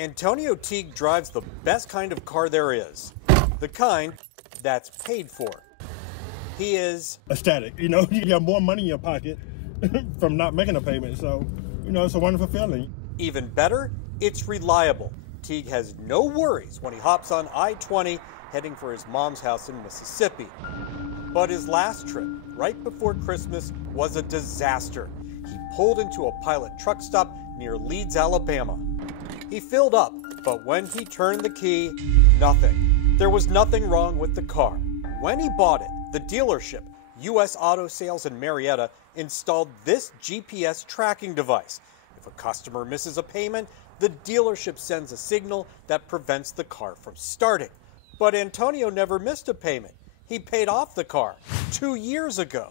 Antonio Teague drives the best kind of car there is, the kind that's paid for. He is ecstatic. You know, you got more money in your pocket from not making a payment. So, you know, it's a wonderful feeling. Even better, it's reliable. Teague has no worries when he hops on I-20 heading for his mom's house in Mississippi. But his last trip, right before Christmas, was a disaster. He pulled into a Pilot truck stop near Leeds, Alabama. He filled up, but when he turned the key, nothing. There was nothing wrong with the car. When he bought it, the dealership, U.S. Auto Sales in Marietta, installed this GPS tracking device. If a customer misses a payment, the dealership sends a signal that prevents the car from starting. But Antonio never missed a payment. He paid off the car 2 years ago.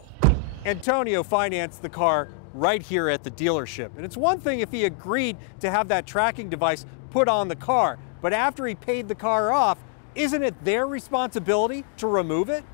Antonio financed the car right here at the dealership. And it's one thing if he agreed to have that tracking device put on the car, but after he paid the car off, isn't it their responsibility to remove it?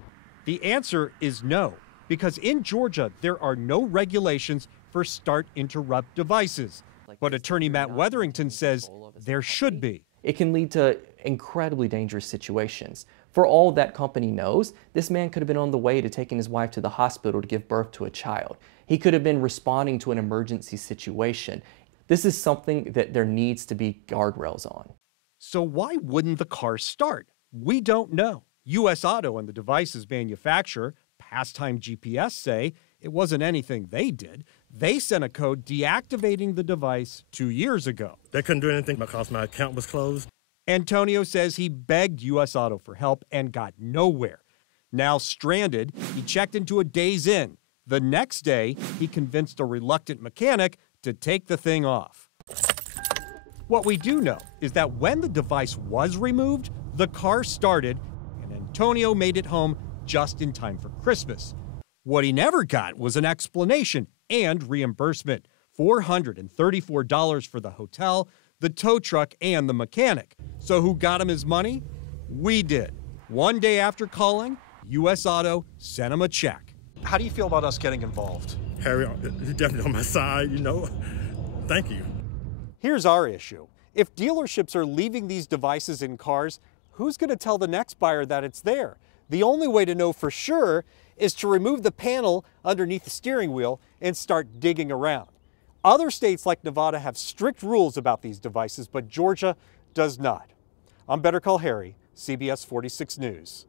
The answer is no, because in Georgia, there are no regulations for start-interrupt devices. But attorney Matt Wetherington says there should be. It can lead to incredibly dangerous situations. For all that company knows, this man could have been on the way to taking his wife to the hospital to give birth to a child. He could have been responding to an emergency situation. This is something that there needs to be guardrails on. So why wouldn't the car start? We don't know. U.S. Auto and the device's manufacturer, Pastime GPS, say it wasn't anything they did. They sent a code deactivating the device 2 years ago. They couldn't do anything because my account was closed. Antonio says he begged U.S. Auto for help and got nowhere. Now stranded, he checked into a Days Inn. The next day, he convinced a reluctant mechanic to take the thing off. What we do know is that when the device was removed, the car started, and Antonio made it home just in time for Christmas. What he never got was an explanation and reimbursement, $434 for the hotel, the tow truck, and the mechanic. So who got him his money? We did. One day after calling, U.S. Auto sent him a check. How do you feel about us getting involved? Harry, you're definitely on my side, you know. Thank you. Here's our issue. If dealerships are leaving these devices in cars, who's going to tell the next buyer that it's there? The only way to know for sure is to remove the panel underneath the steering wheel and start digging around. Other states like Nevada have strict rules about these devices, but Georgia does not. I'm Better Call Harry, CBS 46 News.